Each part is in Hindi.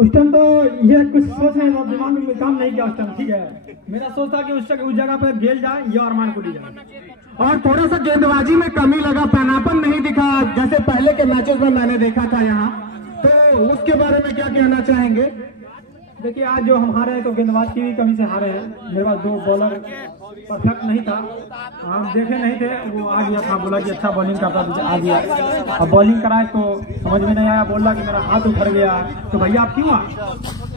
उस टाइम तो ये कुछ सोच नहीं था, दिमाग में काम नहीं किया उस टाइम। ठीक है, मेरा सोच था कि उस जगह पे गेल जाए, ये अरमान को दी जाए। और थोड़ा सा गेंदबाजी में कमी लगा, पैनापन नहीं दिखा जैसे पहले के मैचेस में मैंने देखा था यहाँ, तो उसके बारे में क्या कहना चाहेंगे? देखिए, आज जो हम हारे हैं तो गेंदबाज की भी कमी से हारे हैं। मेरे पास दो बॉलर परफेक्ट नहीं था, हम देखे नहीं थे। वो आ गया था, बोला कि अच्छा बॉलिंग करता तो आ गया। अब बॉलिंग कराए तो समझ में नहीं आया, बोला कि मेरा हाथ उखड़ गया। तो भैया आप क्यों आए?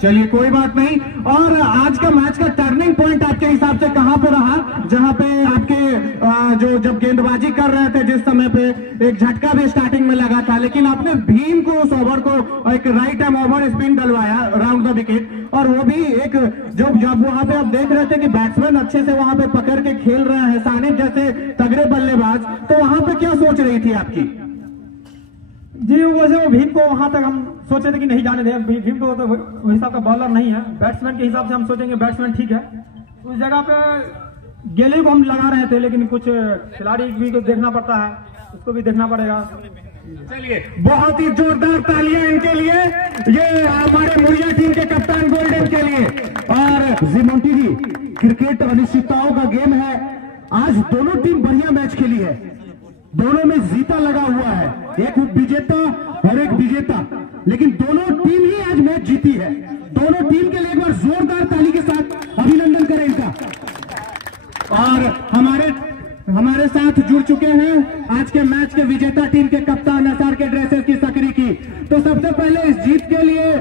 चलिए कोई बात नहीं। और आज का मैच का टर्निंग पॉइंट आपके हिसाब से कहां पे रहा, जहां पे आपके जो जब गेंदबाजी कर रहे थे जिस समय पे एक झटका भी स्टार्टिंग में लगा था, लेकिन आपने भीम को उस ओवर को एक राइट हैंड ओवर स्पिन डलवाया राउंड द विकेट, और वो भी एक जब वहां पे आप देख रहे थे कि बैट्समैन अच्छे से वहां पे पकड़ के खेल रहे हैं, सानिफ जैसे तगड़े बल्लेबाज, तो वहां पे क्या सोच रही थी आपकी? जी वैसे वो भीम को वहां तक हम सोचे थे कि नहीं जाने दें। भीम को तो वो हिसाब का बॉलर नहीं है, बैट्समैन के हिसाब से हम सोचेंगे बैट्समैन ठीक है। उस जगह पे गेले को हम लगा रहे थे, लेकिन कुछ खिलाड़ी भी को देखना पड़ता है, उसको भी देखना पड़ेगा। चलिए बहुत ही जोरदार तालियां इनके लिए, ये हमारे मुड़िया टीम के कप्तान गोल्डन के लिए। और जिमोंटी जी, क्रिकेट अनिश्चितताओं का गेम है, आज दोनों टीम बढ़िया मैच खेली है, दोनों में जीता लगा हुआ है, एक विजेता और एक विजेता, लेकिन दोनों टीम ही आज मैच जीती है। दोनों टीम के लिए एक बार जोरदार ताली के साथ अभिनंदन करें इनका। और हमारे साथ जुड़ चुके हैं आज के मैच के विजेता टीम के कप्तान एसआर के ड्रेसेस की सकरी की। तो सबसे पहले इस जीत के लिए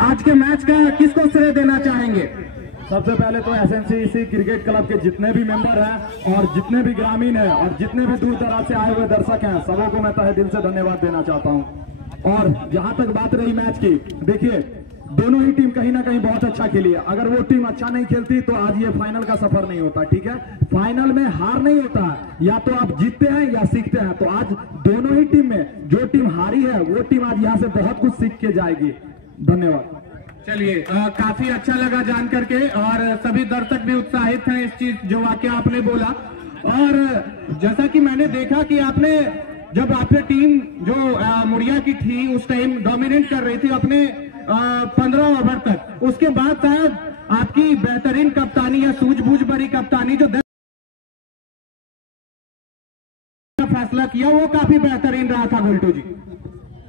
आज के मैच का किसको श्रेय देना चाहेंगे? सबसे पहले तो एसएनसीसी क्रिकेट क्लब के जितने भी मेंबर हैं और जितने भी ग्रामीण हैं और जितने भी दूर दराज से आए हुए दर्शक हैं, सबों को मैं तहे दिल से धन्यवाद देना चाहता हूं। और जहां तक बात रही मैच की, देखिए दोनों ही टीम कहीं ना कहीं बहुत अच्छा खेली है। अगर वो टीम अच्छा नहीं खेलती तो आज ये फाइनल का सफर नहीं होता। ठीक है, फाइनल में हार नहीं होता है, या तो आप जीतते हैं या सीखते हैं। तो आज दोनों ही टीम में जो टीम हारी है वो टीम आज यहाँ से बहुत कुछ सीख के जाएगी। धन्यवाद। चलिए काफी अच्छा लगा जान करके, और सभी दर्शक भी उत्साहित हैं इस चीज जो वाकया आपने बोला। और जैसा कि मैंने देखा कि आपने जब आपने टीम जो मुड़िया की थी उस टाइम डोमिनेट कर रही थी अपने 15 ओवर तक, उसके बाद शायद आपकी बेहतरीन कप्तानी या सूझबूझ भरी कप्तानी जो फैसला किया वो काफी बेहतरीन रहा था। गोल्टू जी,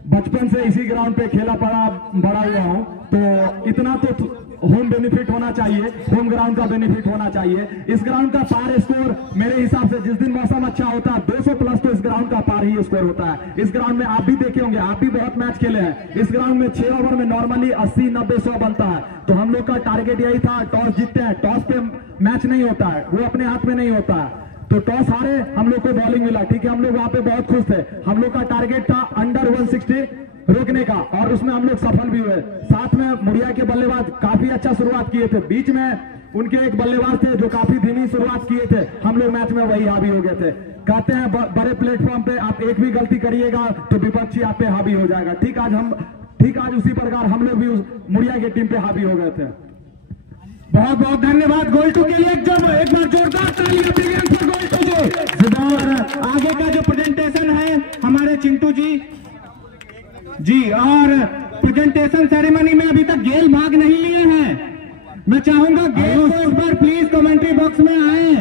बचपन से इसी ग्राउंड पे खेला बड़ा हुआ हूं, तो इतना तो होम बेनिफिट होना चाहिए, होम ग्राउंड का बेनिफिट होना चाहिए। इस ग्राउंड का पार स्कोर मेरे हिसाब से जिस दिन मौसम अच्छा होता है 200 प्लस तो इस ग्राउंड का पार ही स्कोर होता है। इस ग्राउंड में आप भी देखे होंगे, आप भी बहुत मैच खेले हैं। इस ग्राउंड में 6 ओवर में नॉर्मली 80, 90, 100 बनता है। तो हम लोग का टारगेट यही था, टॉस जीतते हैं, टॉस पे मैच नहीं होता है, वो अपने हाथ में नहीं होता है। तो टॉस हारे, हम लोग को बॉलिंग मिला, ठीक है, हम लोग वहां पे बहुत खुश थे। हम लोग का टारगेट था अंडर 160 रोकने का, और उसमें हम लोग सफल भी हुए। साथ में मुड़िया के बल्लेबाज काफी अच्छा शुरुआत किए थे, बीच में उनके एक बल्लेबाज थे जो काफी धीमी शुरुआत किए थे, हम लोग मैच में वही हावी हो गए थे। कहते हैं बड़े प्लेटफॉर्म पे आप एक भी गलती करिएगा तो विपक्षी आप पे हावी हो जाएगा। ठीक आज उसी प्रकार हम लोग भी उस मुड़िया की टीम पे हावी हो गए थे। बहुत बहुत धन्यवाद गोल्टू के लिए, एक बार जोरदार तालियां गोल्टू जी। और आगे का जो प्रेजेंटेशन है हमारे चिंटू जी, और प्रेजेंटेशन सेरेमनी में अभी तक गेल भाग नहीं लिए हैं। मैं चाहूंगा गेल को एक बार प्लीज कमेंट्री बॉक्स में आए,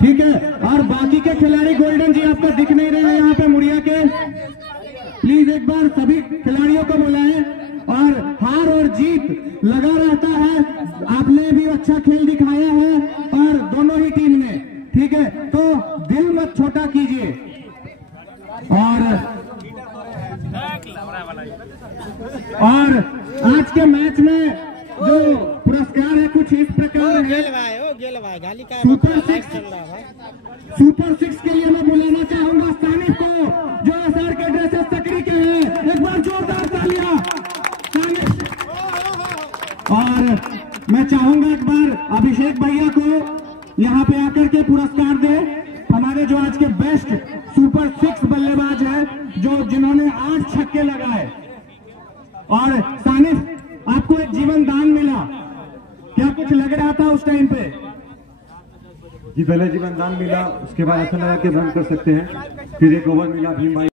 ठीक है। और बाकी के खिलाड़ी गोल्डन जी आपको दिख नहीं रहे हैं यहाँ पे मुड़िया के, प्लीज एक बार सभी खिलाड़ियों को बुलाएं। और हार और जीत लगा रहता है, आपने भी अच्छा खेल दिखाया है और दोनों ही टीम ने, ठीक है, तो दिल मत छोटा कीजिए। और आज के मैच में जो पुरस्कार है कुछ इस प्रकार है। सुपर 6 के लिए मैं बुलाना चाहूंगा सानिफ को, जो एसआर के ड्रेसेस सकरी के हैं। एक बार जोरदार तालियां सानिफ। और मैं चाहूंगा एक बार अभिषेक भैया को यहाँ पे आकर के पुरस्कार दे, हमारे जो आज के बेस्ट सुपर 6 बल्लेबाज हैं, जिन्होंने 8 छक्के लगाए। और सानिफ, आपको एक जीवन दान मिला, क्या कुछ लग रहा था उस टाइम पे? जी पहले जीवन दान मिला, उसके बाद ऐसा लगा कि रन कर सकते हैं, फिर एक ओवर मिला भीम भाई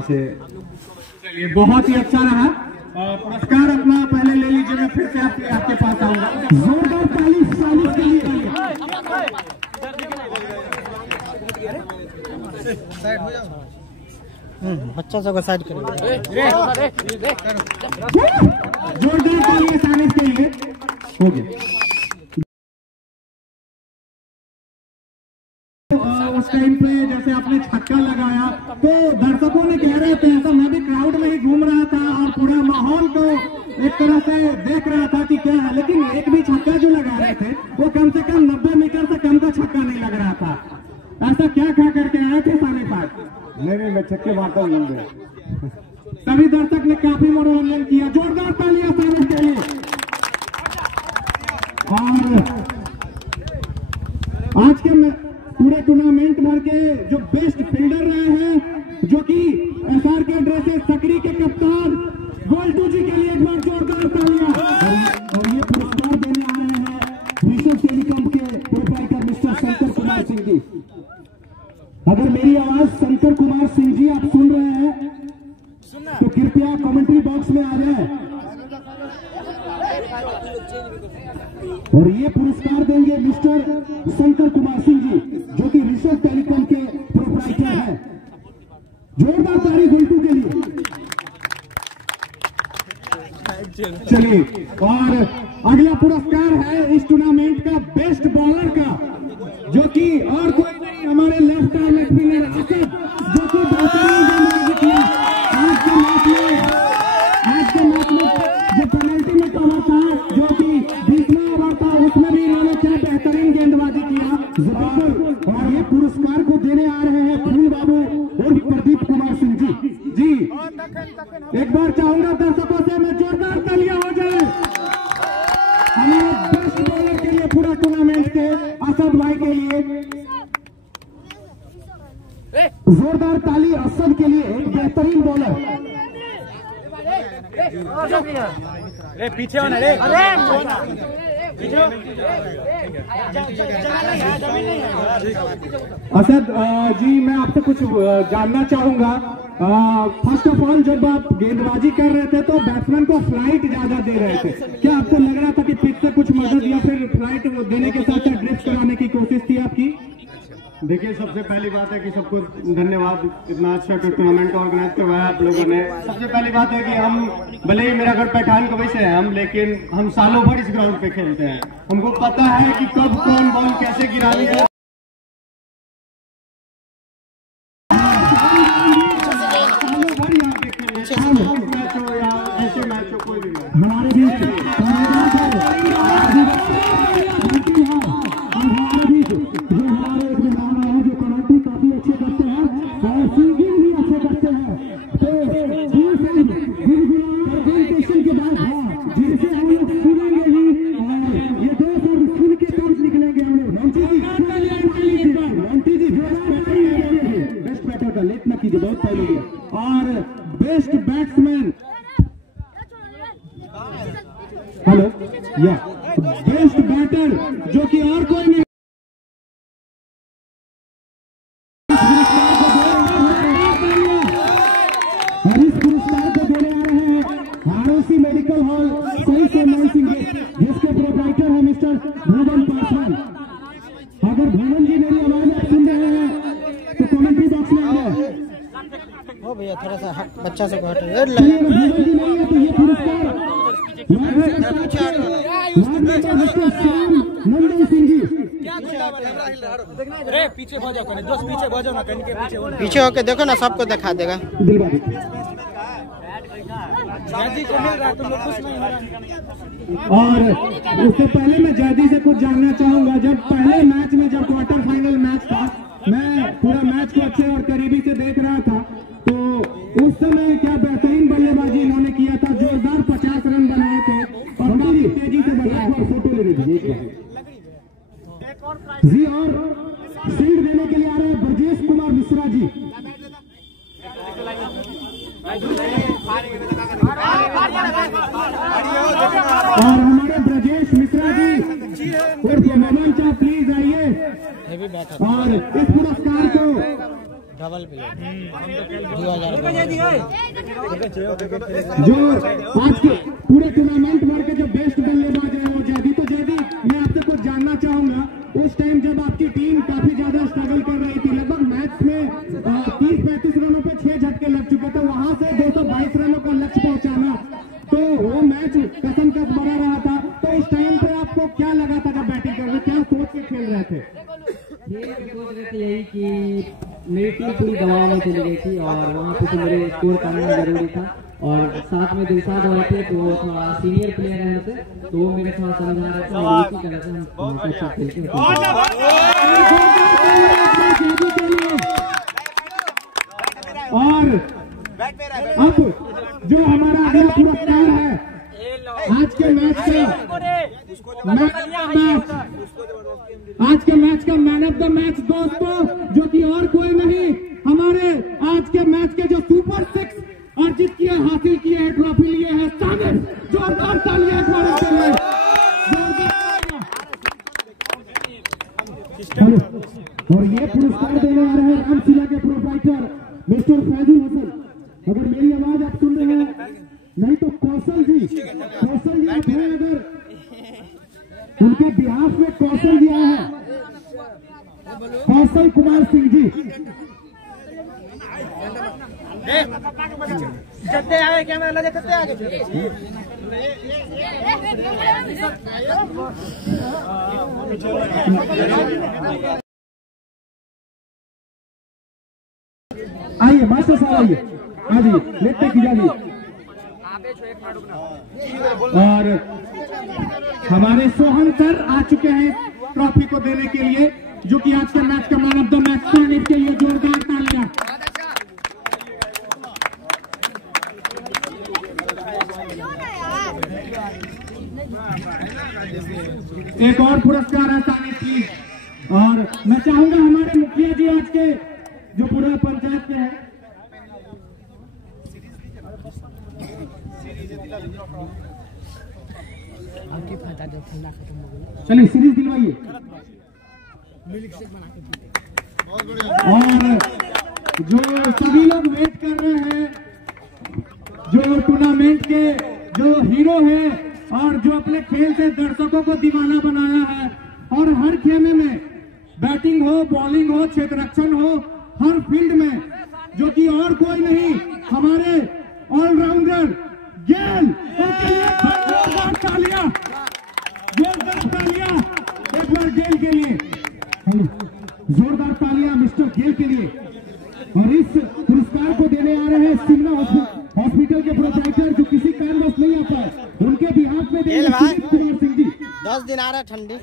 यहाँ से। चलिए बहुत ही अच्छा रहा। पुरस्कार अपना पहले ले लीजिए, मैं फिर से आपके पास आऊंगा। जोरदार ताली सालिस के लिए। बच्चा सबको साइड करेंगे। जोरदार ताली सालिस के लिए। हो गया। उस टाइम पे जैसे आपने छक्का लगाया तो दर्शकों ने कह रहे थे, ऐसा मैं भी क्राउड में ही घूम रहा था और पूरा माहौल को एक तरह से देख रहा था कि क्या है, लेकिन एक भी छक्का जो लगा रहे थे वो कम से कम 90 मीटर से कम का छक्का नहीं लग रहा था। ऐसा क्या खा करके आए थे साले साहब? नहीं, मैं छक्के मारता हूँ। सभी दर्शक ने काफी मनोरंजन किया। जोरदार तालियां साले के लिए। और आज के पूरे टूर्नामेंट भर के जो बेस्ट फील्डर रहे हैं, जो कि एसआरके ड्रेसेस सकरी के कप्तान गोल्टू जी के लिए एक बार जोरदार तालियां। और ये पुरस्कार देने आ रहे हैं विशेष टेलीकॉम के प्रोप्राइटर मिस्टर शंकर कुमार सिंह जी। अगर मेरी आवाज शंकर कुमार सिंह जी आप सुन रहे हैं तो कृपया कमेंट्री बॉक्स में आ जाए। और ये पुरस्कार देंगे मिस्टर शंकर कुमार सिंह जी, जो कि रिसर्च टेलीकॉम के प्रोप्राइटर हैं। जोरदार ताली गोल्टू के लिए। चलिए, और अगला पुरस्कार है इस टूर्नामेंट का बेस्ट बॉलर का, जो कि और कोई नहीं, हमारे लेफ्ट आर्म स्पिनर असद, जो कि बेहतरीन गेंदबाजी किया आज के मैच में। जो पेनल्टी में कवर था, जो कि 20वां ओवर था, उसमें भी इन्होंने क्या बेहतरीन गेंदबाजी किया। और ये पुरस्कार को देने आ रहे हैं फूल बाबू और प्रदीप कुमार सिंह जी। एक बार चाहूंगा दर्शकों से मैं जोरदार तालियां हो जाए हमारे बेस्ट बॉलर के लिए, पूरा टूर्नामेंट के असद भाई के लिए। जोरदार ताली असद के लिए, एक बेहतरीन बॉलर। पीछे होना रे। असद जी, मैं आपसे कुछ जानना चाहूंगा। फर्स्ट ऑफ ऑल, जब आप गेंदबाजी कर रहे थे तो बैट्समैन को फ्लाइट ज्यादा दे रहे थे, क्या आपको लग रहा था कि पिच से कुछ मदद या फिर फ्लाइट देने के साथ साथ ड्रिफ्ट कराने की कोशिश थी आपकी? देखिए, सबसे पहली बात है कि सबको धन्यवाद, इतना अच्छा टूर्नामेंट ऑर्गेनाइज करवाया आप लोगों ने। सबसे पहली बात है कि हम, भले ही मेरा घर पैठान कभी से है हम, लेकिन हम सालों भर इस ग्राउंड पे खेलते हैं। हमको पता है कि कब कौन बॉल कैसे गिरानी है। सालों भर यहाँ पे खेले, मैच हो या ऐसे मैच हो, कोई भी मैच। हमारे बीच बहुत पहले। और बेस्ट बैट्समैन, हेलो या बेस्ट बैटर, जो कि और कोई नहीं, और इस पुरस्कार को देने आ रहे हैं आरओसी मेडिकल हॉल सही से सिंह, जिसके प्रोप्राइटर है मिस्टर भुवन पासवान। अगर भुवन जी मेरी आवाज आप सुन रहे हैं तो कमेंट्री बॉक्स में आ जाए। ओ भैया थोड़ा सा बच्चा से हट। भुवन जी नहीं है तो ये पुरस्कार नंदन सिंह जी। पीछे भाग जाओ, दोस्त पीछे भाग जाओ ना, कहीं के पीछे होके देखो ना, सबको दिखा देगा। और उससे पहले मैं जैदी से कुछ जानना चाहूंगा। जब पहले मैच में, जब क्वार्टर फाइनल मैच था, मैं पूरा मैच को अच्छे और करीबी से देख रहा था, तो उस समय क्या बेहतरीन बल्लेबाजी इन्होंने किया था। जोरदार 50 रन बनाए थे और काफी तेजी से बनाया। फोटो ले लीजिए जी। और शील्ड देने के लिए आ रहे हैं ब्रजेश कुमार मिश्रा जी। और हमारे ब्रजेश मिश्रा जी और मोहम्मद शाह प्लीज आइए। और इस पुरस्कार को डबल प्लेट 2000 जो आज के पूरे टूर्नामेंट भर के जो बेस्ट बल्लेबाज है वो जैदी। तो जैदी, मैं आपसे कुछ जानना चाहूंगा, उस टाइम जब आपकी टीम काफी ज्यादा स्ट्रगल कर रही थी, लगभग मैच में 30-35 रनों पे 6 झटके लग चुके थे, वहां से 222 रनों का लक्ष्य पहुंचाना, तो वो मैच कसम-कस बना रहा था। तो उस टाइम पे आपको क्या लगा था जब बैटिंग कर रहे, क्या सोच के खेल रहे थे? सोच रहे थे यही कि मेरी टीम पूरी दबाव में चली गई थी और वहाँ पे तो मेरे स्कोर करना जरूरी था, और साथ में दिलशाद वाले थे तो थोड़ा सीनियर प्लेयर है थे, तो वो मेरे थोड़ा समझा रहे थे, इसी तरह से हम अच्छा खेलते हैं। और अब जो हमारा अगला पुरस्कार है आज के मैच का मैन ऑफ द मैच दोस्तों, जो कि और कोई नहीं, हमारे आज के मैच के जो सुपर 6 अर्जित किया, हासिल किए हैं, ट्रॉफी लिए हैं, सानिफ। जोरदार तालियां एक बार उसके लिए, और ये पुरस्कार देने आ रहे हैं रामशिला के प्रोप्राइटर मिस्टर फैजुल हसन। अगर मेरी आवाज आप सुन रहे हैं, नहीं तो कौशल जी आप हैं, अगर उनके बिहाफ में कौशल जी आए हैं, कौशल कुमार सिंह जी। आइए मास्टर साहब, आइए हाँ जी, लेते की जाइए। और हमारे सोहन सर आ चुके हैं ट्रॉफी को देने के लिए, जो कि आज के मैच का मैन ऑफ द मैच सानिफ के लिए जोरदार तालियां। एक और पुरस्कार है सानिफ की, और मैं चाहूंगा हमारे मुखिया जी आज के जो पूरे पंचायत के हैं, चलिए सीरीज दिलवाइए। और जो सभी लोग वेट कर रहे हैं, जो टूर्नामेंट के जो हीरो हैं और जो अपने खेल से दर्शकों को दीवाना बनाया है, और हर खेमे में बैटिंग हो, बॉलिंग हो, क्षेत्ररक्षण हो, हर फील्ड में, जो कि और कोई नहीं, हमारे ऑलराउंडर गेल। जोरदार तालियां एक बार गेल के लिए, जोरदार तालियां मिस्टर गेल के लिए। और इस पुरस्कार को देने आ रहे हैं सिमला हॉस्पिटल के प्रोप्राइटर, जो किसी कारणवश नहीं आ पाए, उनके बिहाफ में सुमित कुमार सिंह जी। 10 दिन आ रहा ठंडी।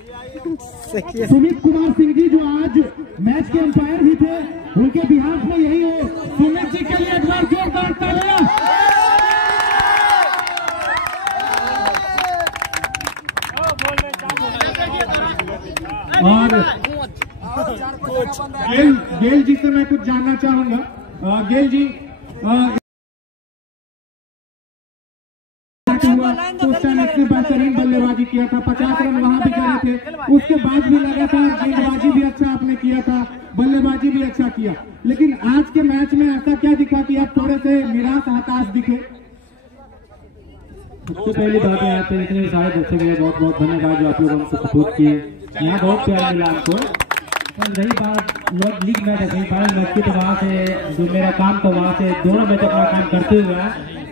सुमित कुमार सिंह जी जो आज मैच के अंपायर भी थे, उनके बिहाफ में यही है। सुमित जी के लिए एक बार जोरदार तालियां। और गेल जी से मैं कुछ जानना चाहूंगा। गेल जी, तो उस टाइम इतनी बेहतरीन बल्लेबाजी किया था, 50 रन वहां भी करे थे, उसके बाद भी लगातार गेंदबाजी भी अच्छा आपने किया था, बल्लेबाजी भी अच्छा किया, लेकिन आज के मैच में ऐसा क्या दिखा कि आप थोड़े से निराश हताश दिखे? सबसे पहली बात है, यहाँ पे इतने सारे दर्शक हैं, बहुत बहुत धन्यवाद जो आप लोग हमको सपोर्ट किए। यहाँ बहुत प्यार मिला आपको। रही बात लीग मैच है, सेमीफाइनल मैच की, तो वहाँ से जो मेरा काम था, वहाँ से दोनों मैच अपना काम करते हुए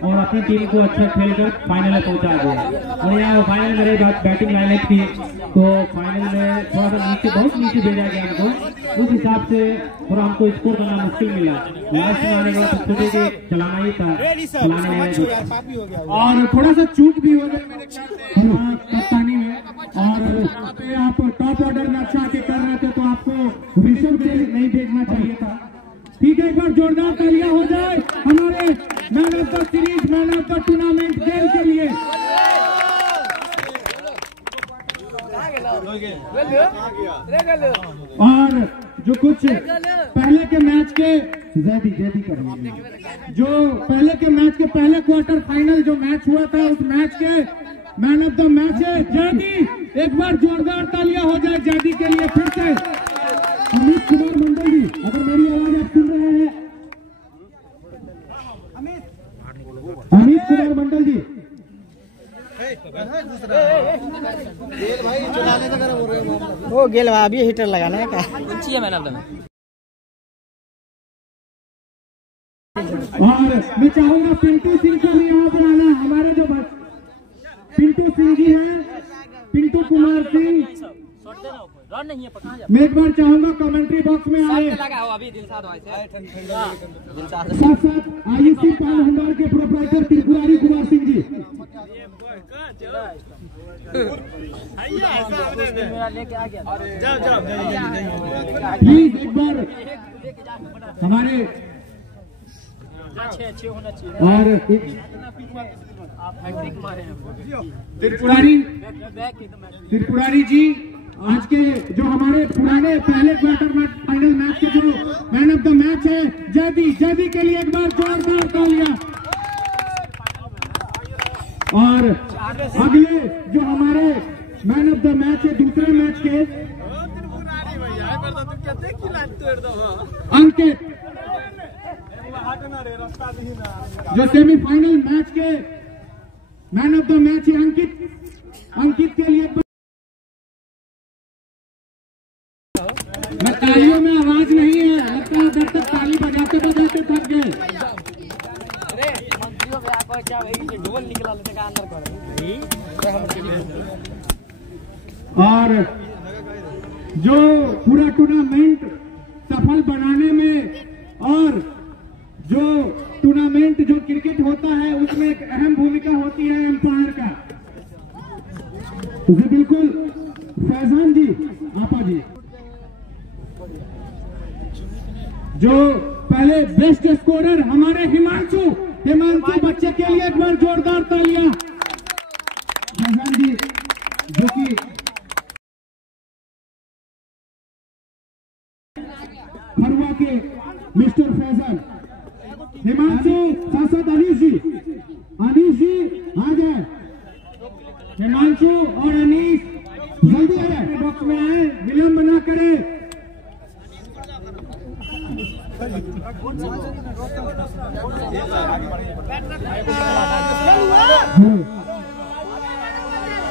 और अपनी टीम को अच्छा खेलकर फाइनल में पहुंचा दिया। और यहाँ फाइनल में मेरी बात बैटिंग लाइनअप थी, तो फाइनल में थोड़ा सा नीचे, बहुत नीचे भेजा गया हमको, उस हिसाब से थोड़ा हमको स्कोर करना मुश्किल मिला। लास्ट में आने के बाद सोचे कि चलाना ही था, चलाने में और थोड़ा सा चूक भी हो गया मेरे ख्याल से कप्तानी में। और आप टॉप ऑर्डर में अच्छा आके कर रहे थे, तो आपको ऋषभ देव नहीं भेजना चाहिए था। ठीक है, एक बार जोरदार तालियां हो जाए हमारे man of the series, man of the tournament Gayle के लिए। और जो कुछ पहले के मैच के जैदी करेंगे, जो पहले के मैच के पहले क्वार्टर फाइनल जो मैच हुआ था, उस मैच के मैन ऑफ द मैच है जैदी। एक बार जोरदार तालियां हो जाए जैदी के लिए फिर से। अमित कुमार मंडल जी, अगर मेरी आवाज आप सुन रहे हैं, अमित कुमार मंडल जी। वो गेल अभी हीटर लगाना है क्या? और मैं चाहूंगा पिंटू सिंह को भी यहाँ बुलाना। हमारे जो पिंटू सिंह जी हैं, पिंटू कुमार सिंह, मैं एक बार चाहूंगा कमेंट्री बॉक्स में आए। साथ साथ आयुषी पान भंडार के प्रोप्राइटर त्रिपुरारी कुमार सिंह जी। प्लीज एक बार हमारे और त्रिपुरारी जी, आज के जो हमारे पुराने पहले क्वार्टर फाइनल मैच के जो मैन ऑफ द मैच है, जयदी के लिए एक बार जोरदार तालियां। और अगले जो हमारे मैन ऑफ द मैच है दूसरे मैच के अंकित, जो सेमीफाइनल मैच के मैन ऑफ द मैच है अंकित के लिए तालियों में आवाज नहीं है, लगता है दर्शक ताली बजाते बजाते थक गए। और जो पूरा टूर्नामेंट सफल बनाने में और जो टूर्नामेंट जो क्रिकेट होता है उसमें एक अहम भूमिका होती है एम्पायर का। जी बिल्कुल, फैजान जी, आपा जी, जो पहले बेस्ट स्कोरर हमारे हिमांशु बच्चे के लिए एक बार जोरदार तालियां। फैजान जी जो कि खरवा के मिस्टर फैजान, हिमांशु, साथ साथ अनीश जी आ जाए। हिमांशु और अनीश जल्दी आ जाए, बॉक्स में आए, विलंब ना करे।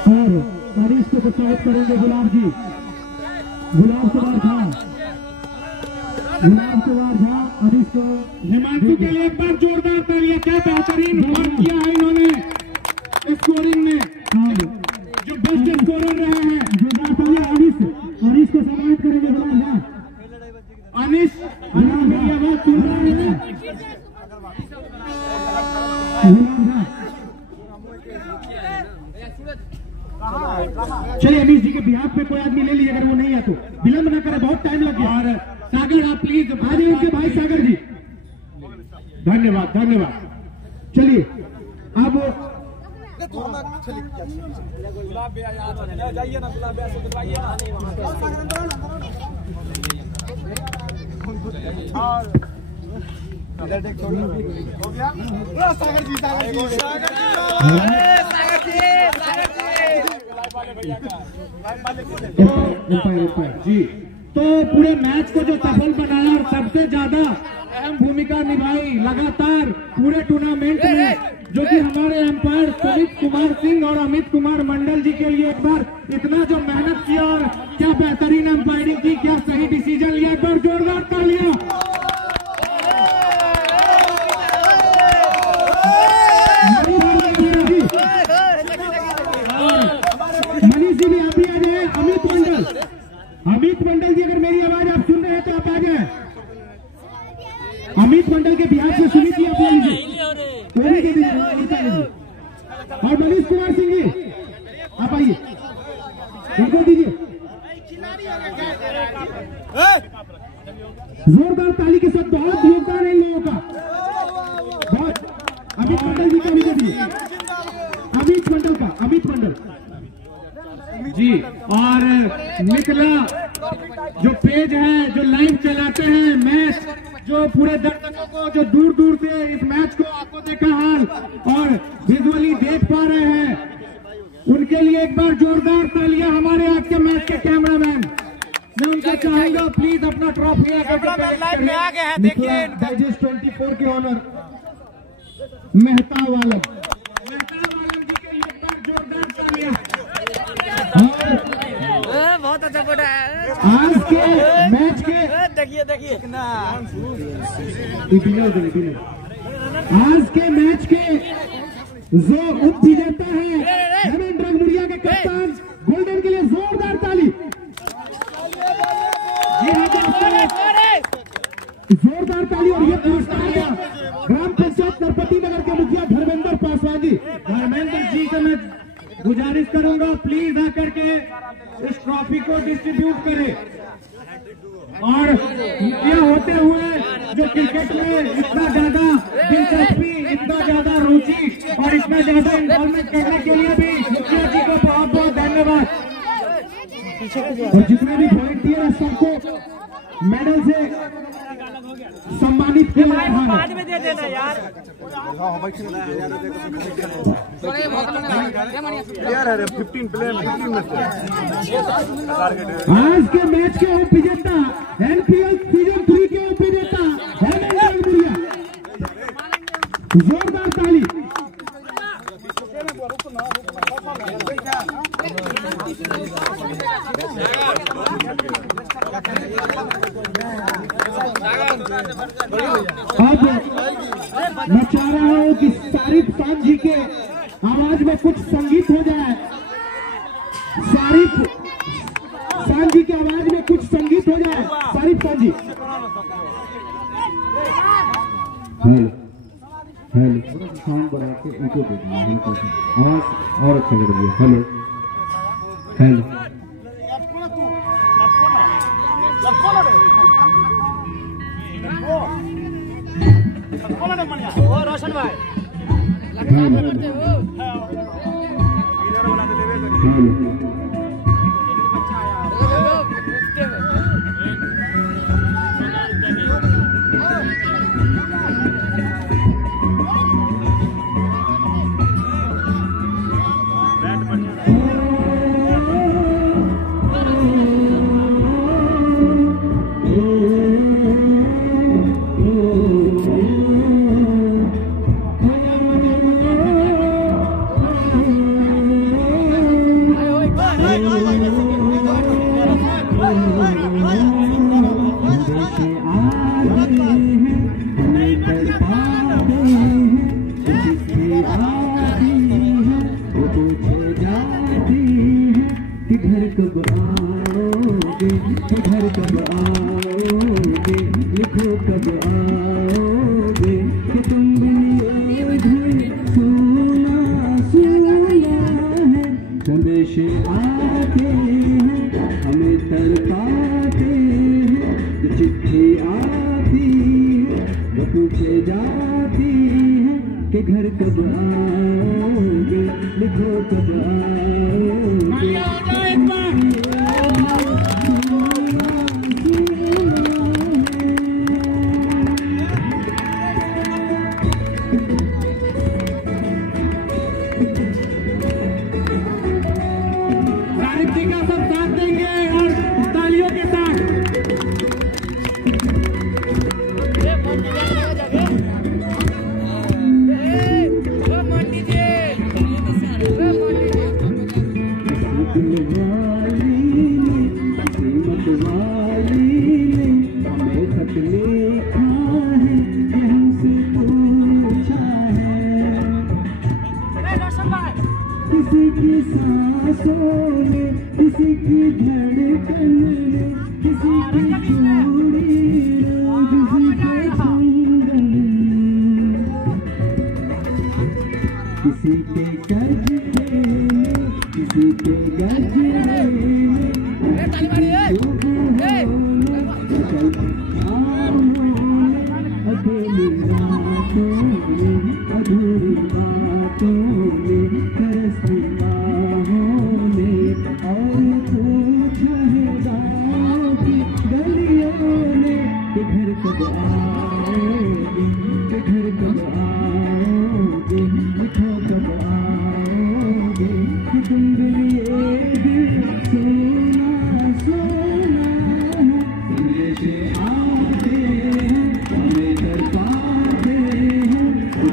और अनीश को प्रोत्साहित करेंगे गुलाब कुमार झा, अनीश को। हिमांशु के लिए एक बार जोरदार तालियां। क्या बेहतरीन वर्क किया है इन्होंने स्कोरिंग में, जो बेस्ट स्कोरर रहे हैं। जोरदार तालियां अनीश को सम्मानित करेंगे गुलाब झा। अनीश मेरी आवाज सुन रहे हैं? चलिए अनीश जी के बिहाफ पे कोई आदमी ले लीजिए, अगर वो नहीं है तो विलंब न करे, बहुत टाइम लग गया। और सागर आप प्लीज आ जाइए, उनके भाई सागर जी। धन्यवाद। चलिए अब जाइए ना, गुलाब जी। तो पूरे मैच को जो सफल बनाया और सबसे ज्यादा अहम भूमिका निभाई लगातार पूरे टूर्नामेंट में, जो कि हमारे एम्पायर सुमित कुमार सिंह और अमित कुमार मंडल जी के लिए एक बार इतना जो मेहनत किया और क्या बेहतरीन एम्पायरिंग की, क्या सही डिसीजन लिया, एक बार जोरदार तालियां। मनीष जी भी आप ही आ जाए। अमित मंडल जी, अगर मेरी आवाज आप सुन रहे हैं तो आप आ जाए। अमित मंडल के बिहार से सुमित जी आप ले लीजिए, और मनीष कुमार सिंह जी आप आइए, उनको दीजिए। जोरदार ताली के साथ बहुत योगदान है इन लोगों का, बहुत। अमित मंडल जी का भी दीजिए, अमित मंडल जी। और मिथिला जो पेज है, जो लाइव चलाते हैं मैच, जो पूरे दर्शकों को जो दूर दूर से इस मैच को आंखों देखा हाल और विजुअली देख पा रहे हैं, उनके लिए एक बार जोरदार तालियां। हमारे आज के मैच के कैमरामैन, मैं उनसे चाहूंगा प्लीज अपना ट्रॉफी लाइव में आ गए हैं, देखिए 24 के ऑनर मेहता वालम जी के लिए एक बार जोरदार तालियां। और बहुत अच्छा फोटो है। आज के मैच के देखिए आज के मैच के जो उप विजेता है हेमंत रंगमुड़िया के कप्तान गोल्डन के लिए जोरदार ताली। जोरदार ताली। और ये पुरस्कार ग्राम पंचायत नरपति नगर के मुखिया धर्मेंद्र पासवान जी। धर्मेंद्र जी को मैं गुजारिश करूंगा प्लीज आकर के इस ट्रॉफी को डिस्ट्रीब्यूट करें। और ये होते हुए जो क्रिकेट में इतना ज्यादा दिलचस्पी, इतना ज्यादा रुचि और इतना ज्यादा इन्वॉल्वमेंट करने के लिए भी मुखिया जी को बहुत बहुत धन्यवाद। और जितने भी वॉलंटियर हैं सबको मेडल से सम्मानित किया गया है। बाद में दे देना यार। आज के मैच के उप विजेता एनपीएल सीजन 3 के उप विजेता हेमंत रंगमुड़िया। जोरदार ताली। अब मैं चाह रहा हूं कि सारिफ खान जी के आवाज में कुछ संगीत हो जाए। सारिफ खान जी की आवाज में कुछ संगीत हो जाए। सारिफ खान जी। हेलो हेलो साउंड बढ़ा के उनको दे देना आवाज और अच्छा कर दिया। हेलो हेलो रोशन भाई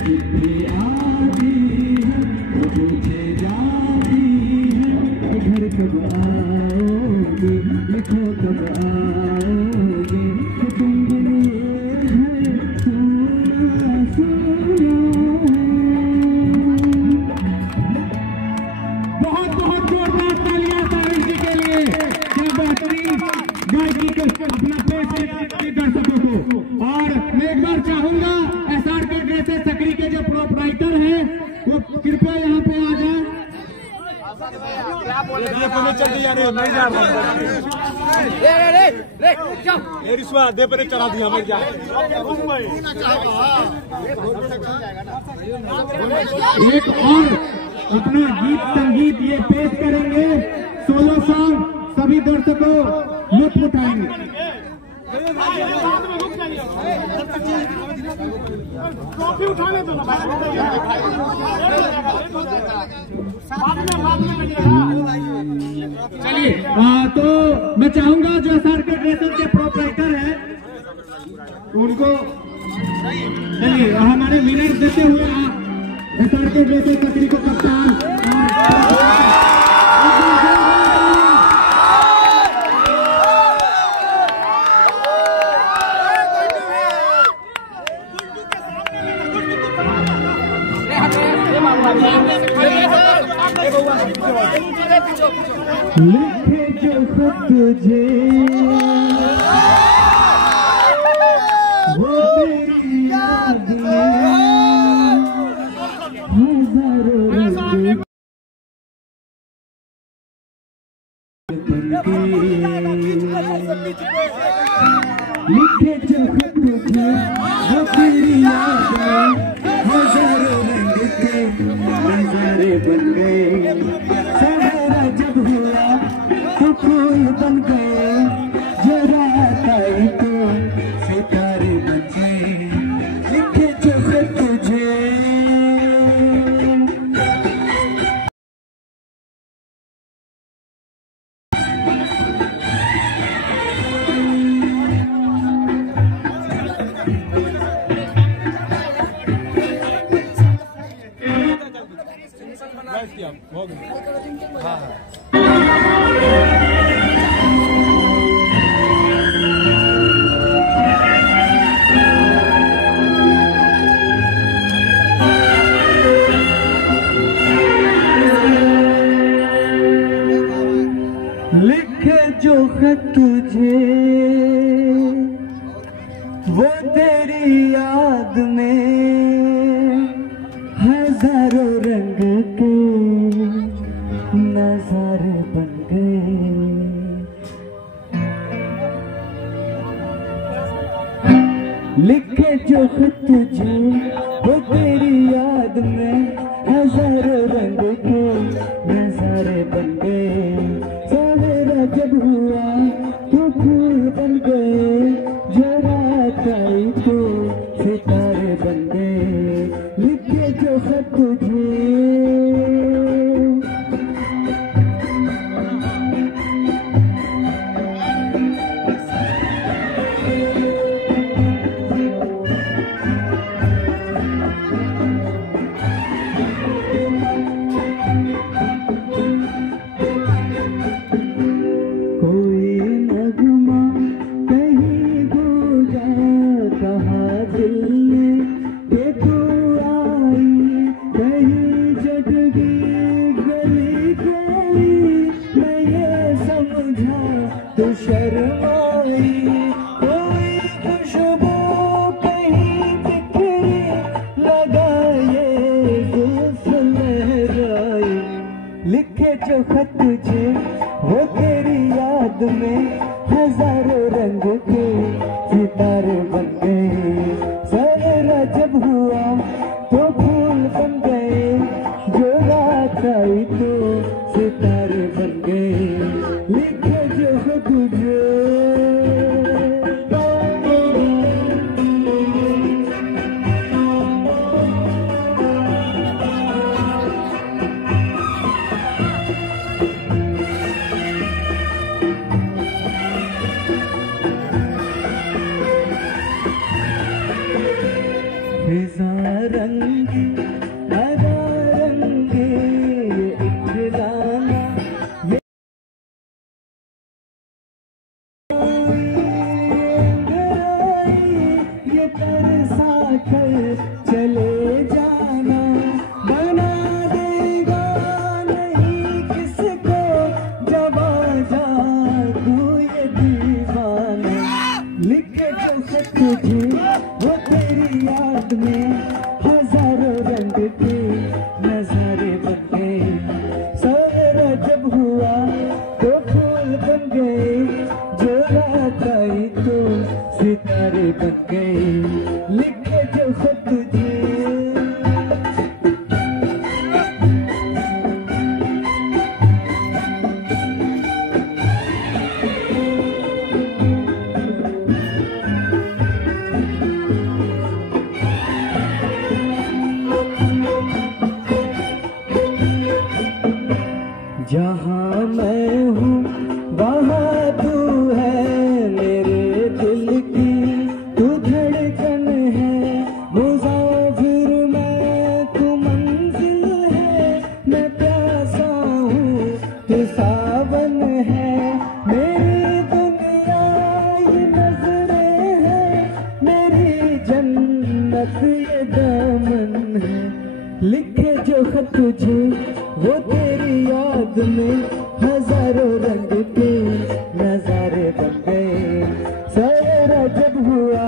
चिट्ठी आती है वो पूछे जाती है घर कब आओगे, लिखो कब आओगे, तुम लिए है सोना सोना। बहुत बहुत जोरदार तालियां सारिश जी के लिए, क्या बेहतरीन गायकी के अपना पेश किया दर्शकों को। और मैं एक बार चाहूंगा SRK ड्रेसेस सकरी के जो प्रोपराइटर हैं वो कृपया यहाँ पे आ जाए। चढ़ा दिया मैं क्या एक और अपना गीत संगीत ये पेश करेंगे, सोलो सॉन्ग, सभी दर्शकों लुत्फ उठाएंगे। ट्रॉफी उठाने दो ना, चलिए तो मैं चाहूंगा जो SRK ड्रेसेस के प्रोपराइटर हैं उनको चलिए हमारे विनर देते हुए SRK ड्रेसेस सकरी को कप्तान लिखे जो खत तुझे वो तेरी याद में हजारों रंग लिखे जो खत तुझे वो तेरी याद में हजारों रंग के नजारे बन गए। सवेरा जब हुआ तो फूल बन गए, जरा आई तो सितारे बन गए। लिखे जो खत तुझे लिखे जो खत तुझे वो तेरी याद में हजारों रंग के नजारे बन गए। लिखे जो खत तुझे वो तेरी याद में हजारों रंग के नजारे बन गए। सवेरा जब हुआ तो फूल बन गए, जरा आई तो सितारे बन गए। लिखे जो खत तुझे जग चले जाना बना देगा नहीं किसको जबा जादू ये दीवाना लिखे जो तुझे वो तेरी याद में हजारों रंग के नजारे बन गए सवेरा जब हुआ तो फूल बन गए जो रात आई तो सितारे बन गए लिखे जो खुद तुझे जहाँ मैं हूँ वहाँ तू है मेरे दिल की तू धड़कन है मुसाफिर मैं तू मंजिल है मैं प्यासा हूँ तू सावन है मेरी दुनिया ये नजरें है मेरी जन्नत ये दामन है लिखे जो खत तुझे वो तेरी याद में हजारों रंग के नजारे बन गए सवेरा जब हुआ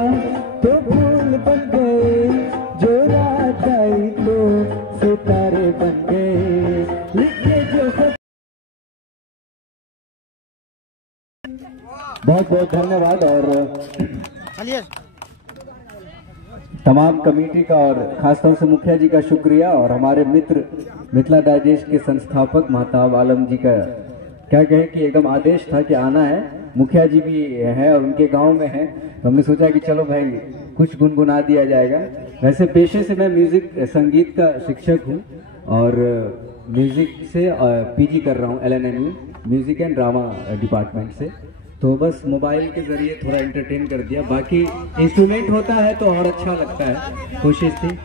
तो फूल बन गए जो रात आई तो सितारे बन गए लिखे जो बहुत बहुत धन्यवाद और चलिए तमाम कमेटी का और खासतौर से मुखिया जी का शुक्रिया और हमारे मित्र मिथिला डाइजेस्ट के संस्थापक महताब आलम जी का क्या कहें कि एकदम आदेश था कि आना है। मुखिया जी भी है और उनके गांव में है तो हमने सोचा कि चलो भाई कुछ गुनगुना दिया जाएगा। वैसे पेशे से मैं म्यूजिक संगीत का शिक्षक हूँ और म्यूजिक से पीजी कर रहा हूँ LNMU music and drama department से। तो बस मोबाइल के जरिए थोड़ा एंटरटेन कर दिया, बाकी इंस्ट्रूमेंट होता है तो और अच्छा लगता है, कोशिश थी।